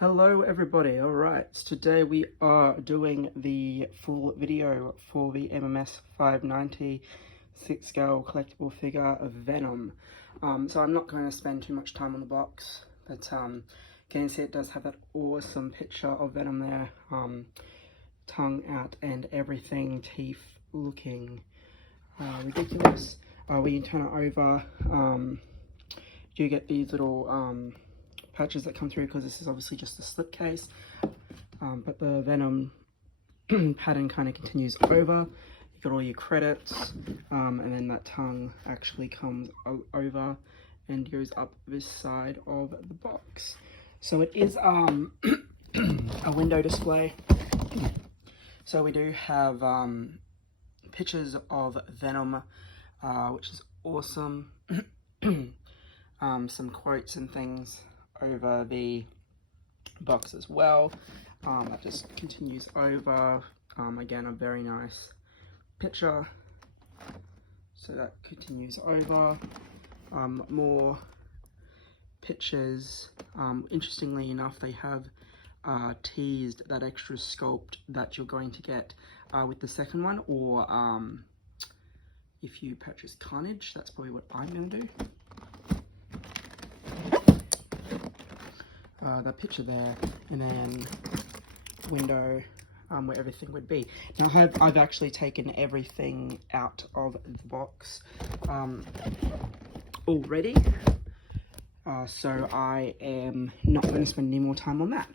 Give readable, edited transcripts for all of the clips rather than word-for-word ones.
Hello everybody, alright, today we are doing the full video for the MMS 590 6-scale collectible figure of Venom. So I'm not going to spend too much time on the box, but can you see it does have that awesome picture of Venom there, tongue out and everything, teeth looking ridiculous. When you turn it over, you get these little patches that come through because this is obviously just a slipcase, but the Venom pattern kind of continues over. You got all your credits, and then that tongue actually comes over and goes up this side of the box. So it is a window display. So we do have pictures of Venom, which is awesome. Some quotes and things over the box as well. That just continues over. Again, a very nice picture. So that continues over. More pictures. Interestingly enough, they have teased that extra sculpt that you're going to get with the second one, or if you purchase Carnage, that's probably what I'm going to do. That picture there, and then window where everything would be. Now I've actually taken everything out of the box already, so I am not going to spend any more time on that.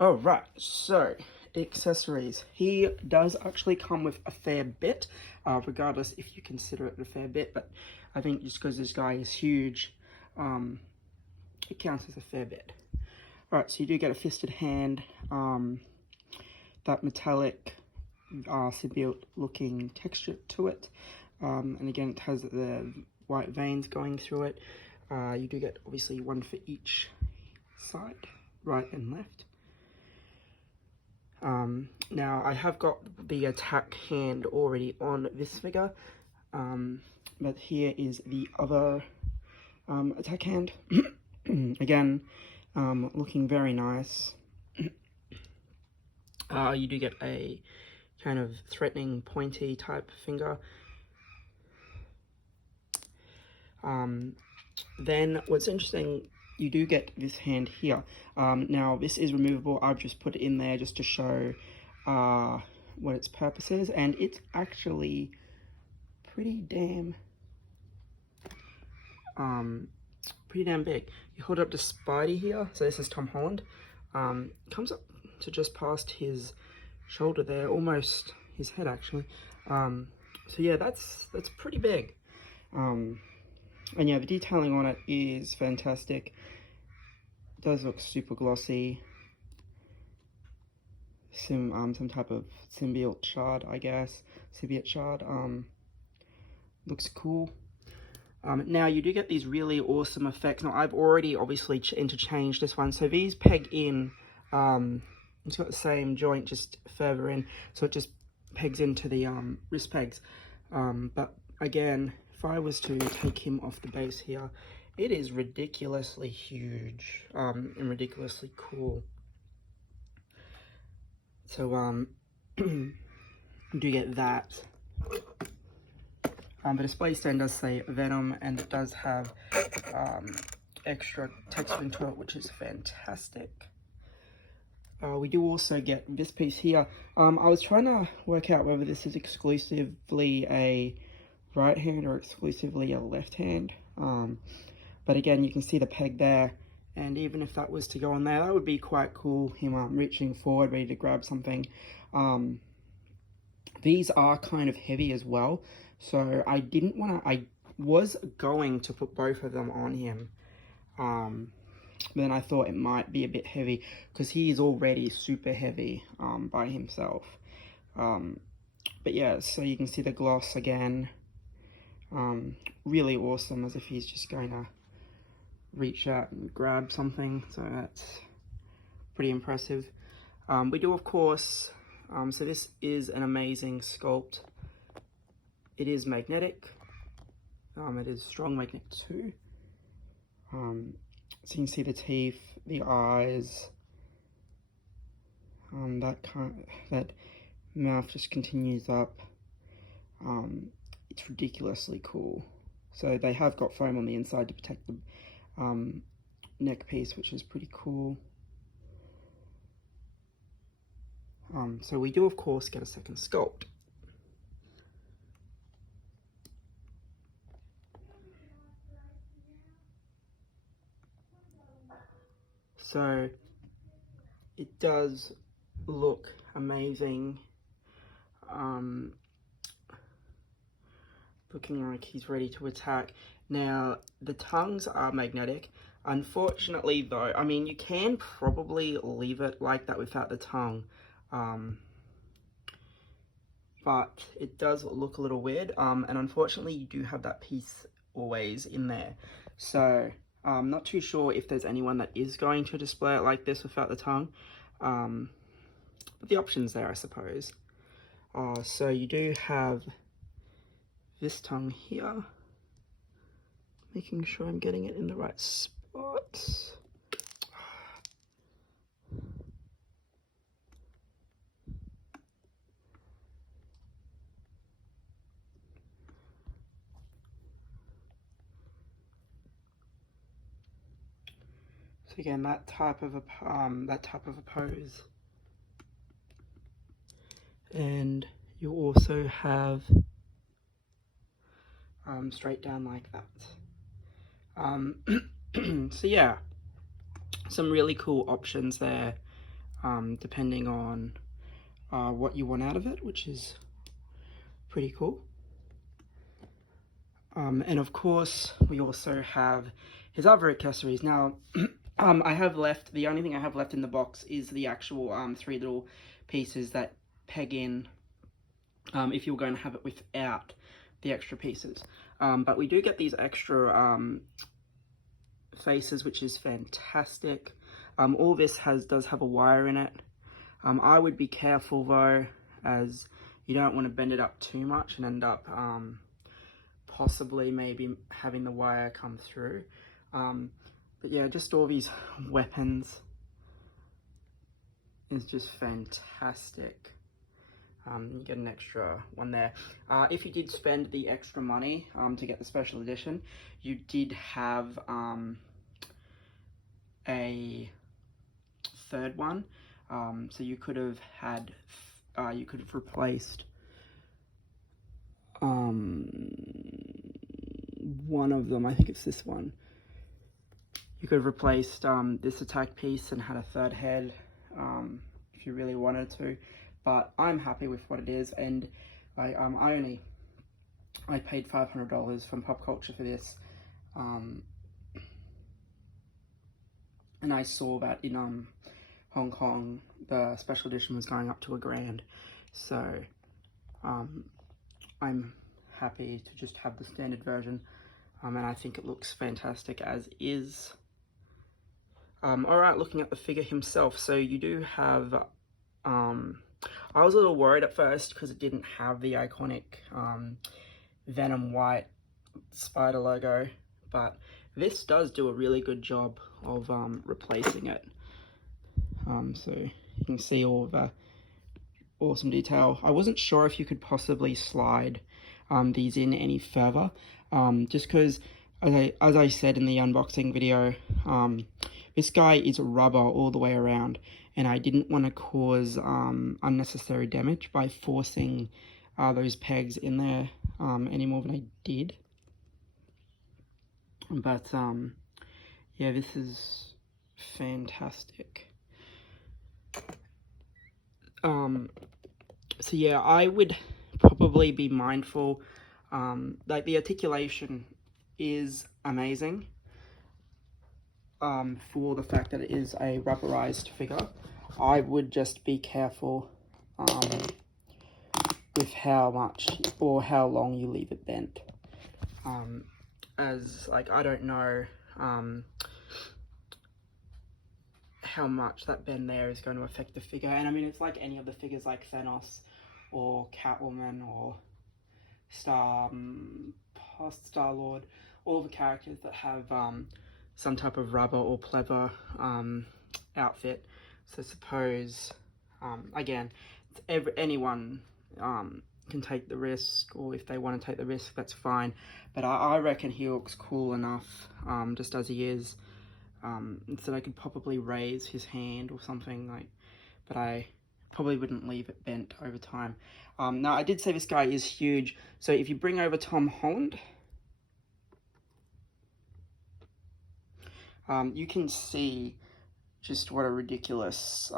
Alright, so accessories. He does actually come with a fair bit, regardless if you consider it a fair bit, but I think just because this guy is huge, it counts as a fair bit. Right, so you do get a fisted hand, that metallic symbiote looking texture to it, and again it has the white veins going through it. You do get obviously one for each side, right and left. Now I have got the attack hand already on this figure, but here is the other attack hand. Again, looking very nice. You do get a kind of threatening, pointy type finger. Then what's interesting, you do get this hand here. Now this is removable. I've just put it in there just to show what its purpose is, and it's actually pretty damn big. You hold it up to Spidey here, so this is Tom Holland. Comes up to just past his shoulder there, almost his head actually. So yeah, that's pretty big. And yeah, the detailing on it is fantastic. It does look super glossy. Some type of symbiote shard, I guess. Symbiote shard. Looks cool. Now you do get these really awesome effects. Now I've already obviously interchanged this one, so these peg in, it's got the same joint just further in, so it just pegs into the wrist pegs. But again, if I was to take him off the base here, it is ridiculously huge and ridiculously cool. So you do get that. The display stand does say Venom, and it does have extra texturing to it, which is fantastic. We do also get this piece here. I was trying to work out whether this is exclusively a right hand or exclusively a left hand. But again, you can see the peg there, and even if that was to go on there, that would be quite cool, him reaching forward, ready to grab something. These are kind of heavy as well, so I didn't want to, I was going to put both of them on him, then I thought it might be a bit heavy, because he is already super heavy by himself. But yeah, so you can see the gloss again, really awesome, as if he's just going to reach out and grab something, so that's pretty impressive. We do, of course, so this is an amazing sculpt. It is magnetic. It is strong magnet too. So you can see the teeth, the eyes, that mouth just continues up. It's ridiculously cool. So they have got foam on the inside to protect the neck piece, which is pretty cool. So we do of course get a second sculpt. So it does look amazing. Looking like he's ready to attack. Now, the tongues are magnetic. Unfortunately though, I mean, you can probably leave it like that without the tongue. But it does look a little weird. And unfortunately you do have that piece always in there. So, I'm not too sure if there's anyone that is going to display it like this without the tongue. But the option's there, I suppose. So you do have this tongue here, making sure I'm getting it in the right spot. So again, that type of a pose, and you also have straight down like that. So yeah, some really cool options there, depending on what you want out of it, which is pretty cool. And of course, we also have his other accessories. Now, I have left, the only thing I have left in the box is the actual 3 little pieces that peg in if you're going to have it without the extra pieces. But we do get these extra faces, which is fantastic. All this does have a wire in it. I would be careful though, as you don't want to bend it up too much and end up possibly maybe having the wire come through. But yeah, just all these weapons is just fantastic. You get an extra one there. If you did spend the extra money to get the special edition, you did have a third one. So you could have had, you could have replaced one of them. I think it's this one. You could have replaced this attack piece and had a third head if you really wanted to. But I'm happy with what it is, and I paid $500 from Pop Culture for this, and I saw that in Hong Kong the special edition was going up to $1,000, so I'm happy to just have the standard version, and I think it looks fantastic as is. Alright, looking at the figure himself, so you do have I was a little worried at first because it didn't have the iconic Venom white spider logo, but this does do a really good job of replacing it. So you can see all the awesome detail. I wasn't sure if you could possibly slide these in any further, just because, as I said in the unboxing video, this guy is rubber all the way around, and I didn't want to cause unnecessary damage by forcing those pegs in there any more than I did. But yeah, this is fantastic. So yeah, I would probably be mindful, like the articulation is amazing. For the fact that it is a rubberized figure, I would just be careful with how much or how long you leave it bent. As like, I don't know how much that bend there is going to affect the figure. And I mean, it's like any of the figures like Thanos or Catwoman or Star-Lord, all the characters that have some type of rubber or pleather outfit. So suppose Again, anyone can take the risk, or if they want to take the risk, that's fine. But I reckon he looks cool enough, just as he is. So I could probably raise his hand or something, like, but I probably wouldn't leave it bent over time. Now, I did say this guy is huge, so if you bring over Tom Holland, you can see just what a ridiculous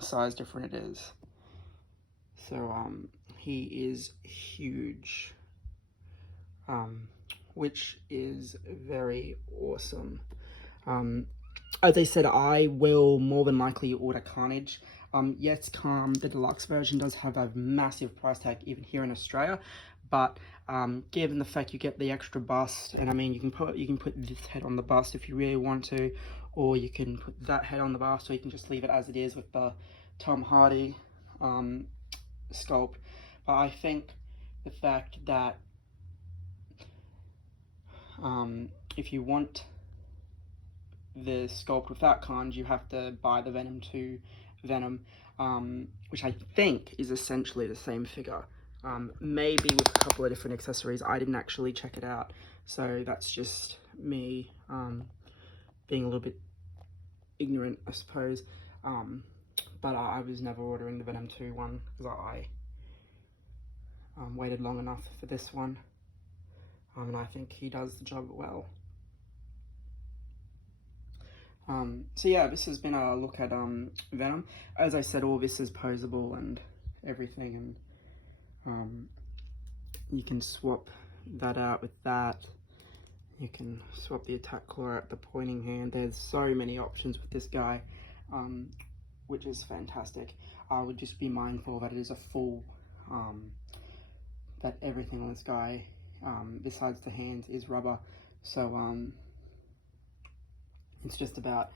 size difference it is. So he is huge, which is very awesome. As I said, I will more than likely order Carnage. Yes, the deluxe version does have a massive price tag even here in Australia, but given the fact you get the extra bust, and I mean you can put this head on the bust if you really want to, or you can put that head on the bust, or you can just leave it as it is with the Tom Hardy sculpt. But I think the fact that if you want the sculpt without Carnage, you have to buy the Venom 2 Venom, which I think is essentially the same figure, maybe with a couple of different accessories. I didn't actually check it out, so that's just me being a little bit ignorant, I suppose. But I was never ordering the Venom 2 one because I waited long enough for this one, and I think he does the job well. So yeah, this has been a look at Venom. As I said, all this is posable and everything, and you can swap that out with that. You can swap the attack claw out, the pointing hand. There's so many options with this guy, which is fantastic. I would just be mindful that it is a full, that everything on this guy, besides the hands, is rubber. So it's just about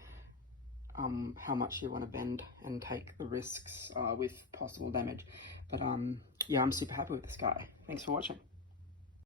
how much you want to bend and take the risks with possible damage. But yeah, I'm super happy with this guy. Thanks for watching.